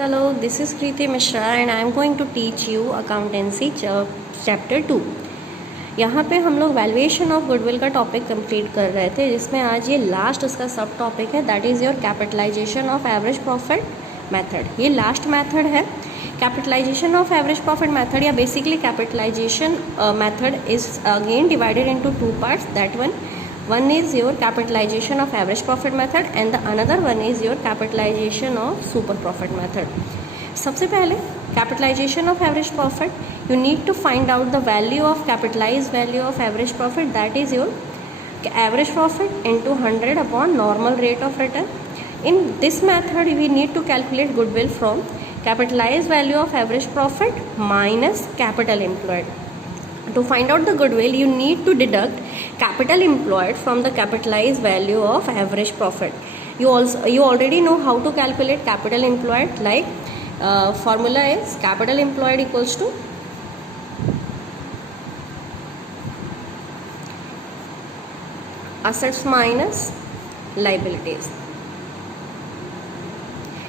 Hello, this is Kriti Mishra and I am going to teach you Accountancy Chapter 2। यहाँ पे हम लोग valuation of goodwill का topic complete कर रहे थे, जिसमें आज ये लास्ट उसका सब टॉपिक है, that is your capitalisation of average profit method. ये लास्ट मेथड है capitalisation of average profit method, या basically capitalisation method is again divided into two parts. That one is your capitalization of average profit method and the another one is your capitalization of super profit method। सबसे पहले capitalization of average profit, you need to find out the value of capitalized value of average profit, that is your average profit into 100 upon normal rate of return। In this method we need to calculate goodwill from capitalized value of average profit minus capital employed। To find out the goodwill, you need to deduct capital employed from the capitalized value of average profit। You already know how to calculate capital employed, like formula is capital employed equals to assets minus liabilities।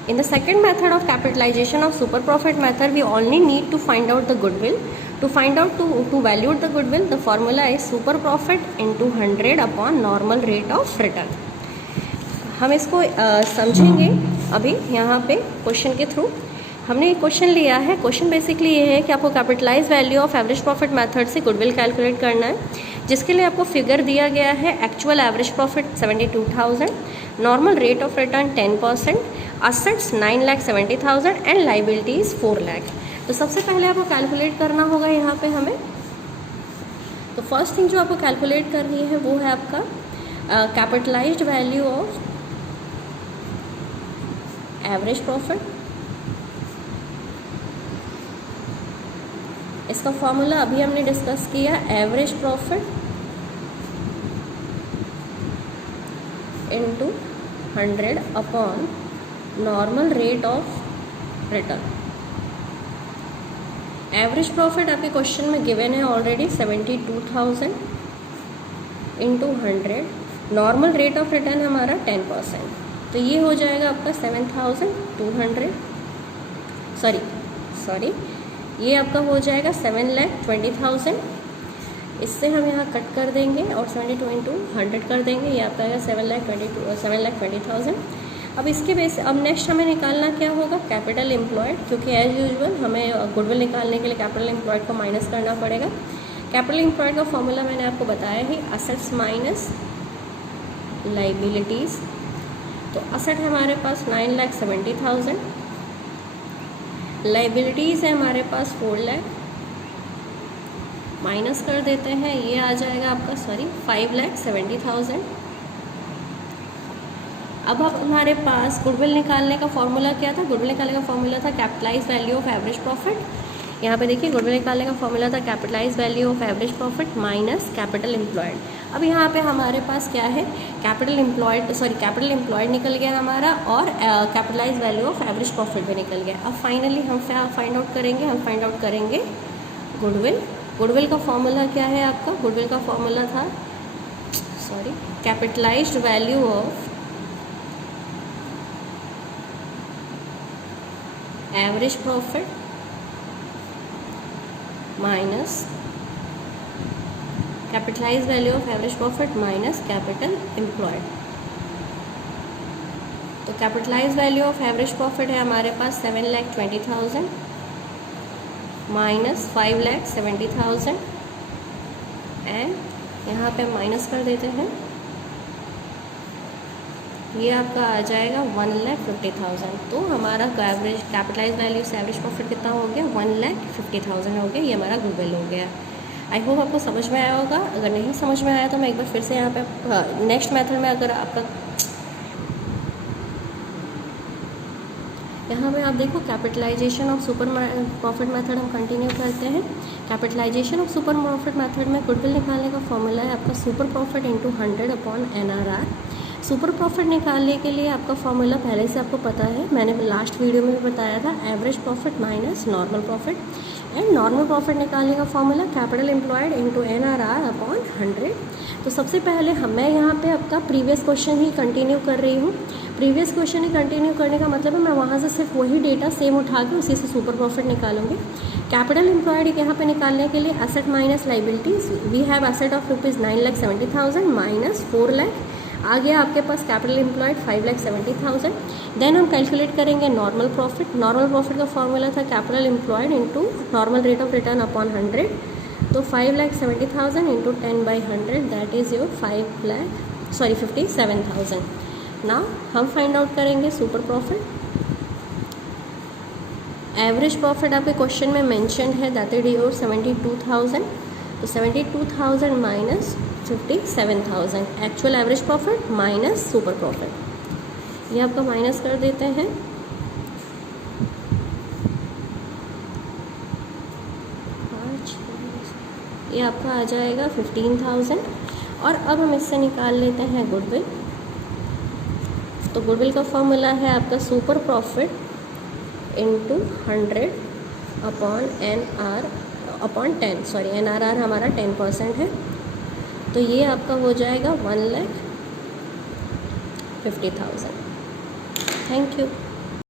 In the second method of capitalization of super profit method, we only need to find out the goodwill। To find out to value the goodwill, the formula is super profit into 100 upon normal rate of return। हम इसको समझेंगे अभी यहाँ पे question के through. हमने एक question लिया है। क्वेश्चन बेसिकली ये है कि आपको capitalize value of average profit method से गुडविल कैलकुलेट करना है, जिसके लिए आपको फिगर दिया गया है actual average profit 72,000, normal rate of return 10%, assets 9,70,000 and liabilities 4 lakh. तो सबसे पहले आपको कैलकुलेट करना होगा यहाँ पे हमें। तो फर्स्ट थिंग जो आपको कैलकुलेट करनी है वो है आपका capitalised value of average profit. इसका फॉर्मूला अभी हमने डिस्कस किया, average profit into 100 upon normal rate of return. Average profit आपके क्वेश्चन में गिवन है already 72,000 into 100, normal rate of return हमारा 10%, तो ये हो जाएगा आपका 7,200, सॉरी ये आपका हो जाएगा 7,20,000। इससे हम यहाँ कट कर देंगे और 72 इंटू 100 कर देंगे, ये आपका आएगा 7,20,000। अब इसके बेस अब नेक्स्ट हमें निकालना क्या होगा, कैपिटल एम्प्लॉयड, क्योंकि एज यूजुअल हमें गुडविल निकालने के लिए कैपिटल एम्प्लॉयड को माइनस करना पड़ेगा। कैपिटल एम्प्लॉयड का फॉर्मूला मैंने आपको बताया ही, असेट्स माइनस लाइबिलिटीज़। तो असेट है हमारे पास 9,70,000, लाइबिलिटीज़ है हमारे पास 4 लाख, माइनस कर देते हैं, ये आ जाएगा आपका 5,70,000। अब हमारे पास गुडविल निकालने का फॉर्मूला क्या था, गुडविल निकालने का फॉर्मूला था capitalize value of average profit. यहाँ पे देखिए गुडविल निकालने का फॉर्मूला था capitalize value of average profit minus capital employed. अब यहाँ पे हमारे पास क्या है, कैपिटल एम्प्लॉयड निकल गया हमारा और capitalise value of average profit भी निकल गया। अब फाइनली हम फाइंड आउट करेंगे गुडविल। गुडविल का फॉर्मूला क्या है आपका, गुडविल का फॉर्मूला था capitalised value of average profit minus capitalise value of average profit minus capital employed. तो capitalise value of average profit है हमारे पास 7,20,000 माइनस 5,70,000 एंड यहाँ पे माइनस कर देते हैं, ये आपका आ जाएगा 1,50,000। तो हमारा एवरेज कैपिटलाइज वैल्यू से एवरेज प्रॉफिट कितना हो गया, 1,50,000 हो गया। ये हमारा गुडविल हो गया। आई होप आपको समझ में आया होगा। अगर नहीं समझ में आया तो मैं एक बार फिर से यहाँ पे नेक्स्ट मेथड में अगर आपका यहाँ पे आप देखो capitalization of super profit method हम कंटिन्यू करते हैं। Capitalization of super profit method में गुडविल निकालने का फॉर्मूला है आपका super profit into 100 upon NRR। Super profit निकालने के लिए आपका फॉर्मूला पहले से आपको पता है, मैंने लास्ट वीडियो में भी बताया था, average profit minus normal profit. And normal profit निकालने का formula capital employed into NRR upon 100। तो सबसे पहले मैं यहाँ पे आपका प्रीवियस क्वेश्चन ही कंटिन्यू कर रही हूँ। प्रीवियस क्वेश्चन ही कंटिन्यू करने का मतलब है मैं वहाँ से सिर्फ वही डेटा सेम उठा के उसी से सुपर प्रॉफिट निकालूंगी। कैपिटल एम्प्लॉयड यहाँ पे निकालने के लिए asset minus liabilities, we have asset of ₹9,70,000 minus 4 lakh, आ गया आपके पास कैपिटल एम्प्लॉयड 5,70,000। देन हम कैलकुलेट करेंगे नॉर्मल प्रॉफिट। नॉर्मल प्रॉफिट का फॉर्मूला था capital employed into normal rate of return upon 100, तो 5,70,000 into 10/100 that is your 57,000। Now हम फाइंड आउट करेंगे सुपर प्रॉफिट। एवरेज प्रॉफिट आपके क्वेश्चन में मेंशन है दैट इज योर 72,000, तो 72,000 minus 57,000 actual average profit minus super profit, ये आपका minus कर देते हैं। ये आपका आ जाएगा 15,000 और अब हम इससे निकाल लेते हैं गुडविल। तो गुडविल का फॉर्मूला है आपका super profit into 100 upon NRR हमारा 10% है, तो ये आपका हो जाएगा 1,50,000। Thank you.